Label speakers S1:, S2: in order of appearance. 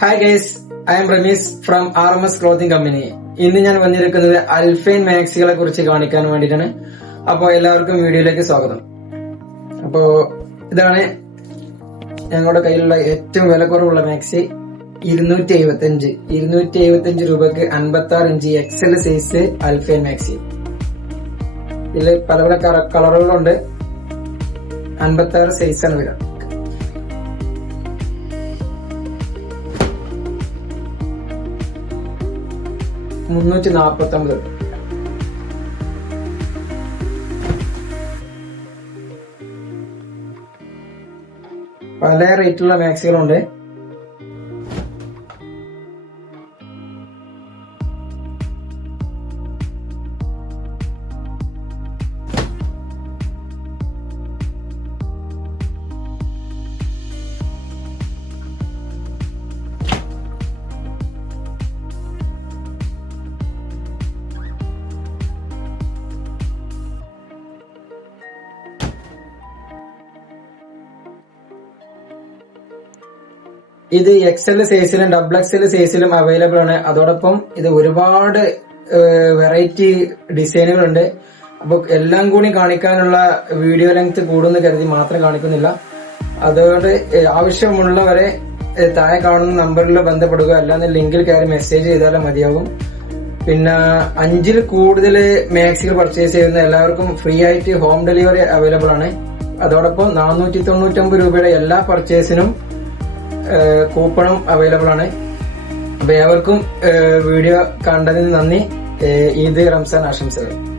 S1: Hi guys I am Rameez from R M S clothing company ഇന്ന് ഞാൻ വന്നിരിക്കുന്നത് അൽഫൈൻ മാക്സികളെ കുറിച്ച് കാണിക്കാൻ വേണ്ടിയിട്ടാണ്. അപ്പോ എല്ലാവർക്കും വീഡിയോയിലേക്ക് സ്വാഗതം. അപ്പോ ഇതാണ് ഞങ്ങളുടെ കയ്യിലുള്ള ഏറ്റവും വില കുറവുള്ള മാക്സി ഇരുന്നൂറ്റി എഴുപത്തി അഞ്ച് ഇരുന്നൂറ്റി എഴുപത്തി അഞ്ച് രൂപക്ക് അൻപത്തി ആറ് ഇഞ്ച് എക്സൽ സൈസ് അൽഫൈൻ മാക്സി ഇതിൽ പല പല കളറുകളുണ്ട് അൻപത്തി ആറ് സൈസാണ് വരിക. മുന്നൂറ്റി നാൽപ്പത്തി ഒമ്പത് പല റേറ്റുള്ള മാക്സികളുണ്ട് ഇത് എക്സൽ സൈസിലും ഡബിൾ എക്സൽ സൈസിലും അവൈലബിൾ ആണ്. അതോടൊപ്പം ഇത് ഒരുപാട് വെറൈറ്റി ഡിസൈനുകളുണ്ട് അപ്പൊ എല്ലാം കൂടി കാണിക്കാനുള്ള വീഡിയോ ലെങ്ത് കൂടുമെന്ന് കരുതി മാത്രം കാണിക്കുന്നില്ല. അതുകൊണ്ട് ആവശ്യമുള്ളവരെ താഴെ കാണുന്ന നമ്പറിൽ ബന്ധപ്പെടുക. അല്ലാതെ ലിങ്കിൽ കയറി മെസ്സേജ് ചെയ്താലും മതിയാകും. പിന്നെ അഞ്ചിൽ കൂടുതൽ മാക്സികൾ പർച്ചേസ് ചെയ്യുന്ന എല്ലാവർക്കും ഫ്രീ ആയിട്ട് ഹോം ഡെലിവറി അവൈലബിൾ ആണ്. അതോടൊപ്പം നാനൂറ്റി തൊണ്ണൂറ്റൊമ്പത് രൂപയുടെ എല്ലാ പർച്ചേസിനും കൂപ്പണും അവൈലബിൾ ആണ്. അപ്പൊ ഏവർക്കും വീഡിയോ കണ്ടതിന് നന്ദി. ഈദ് റംസാൻ ആശംസകൾ.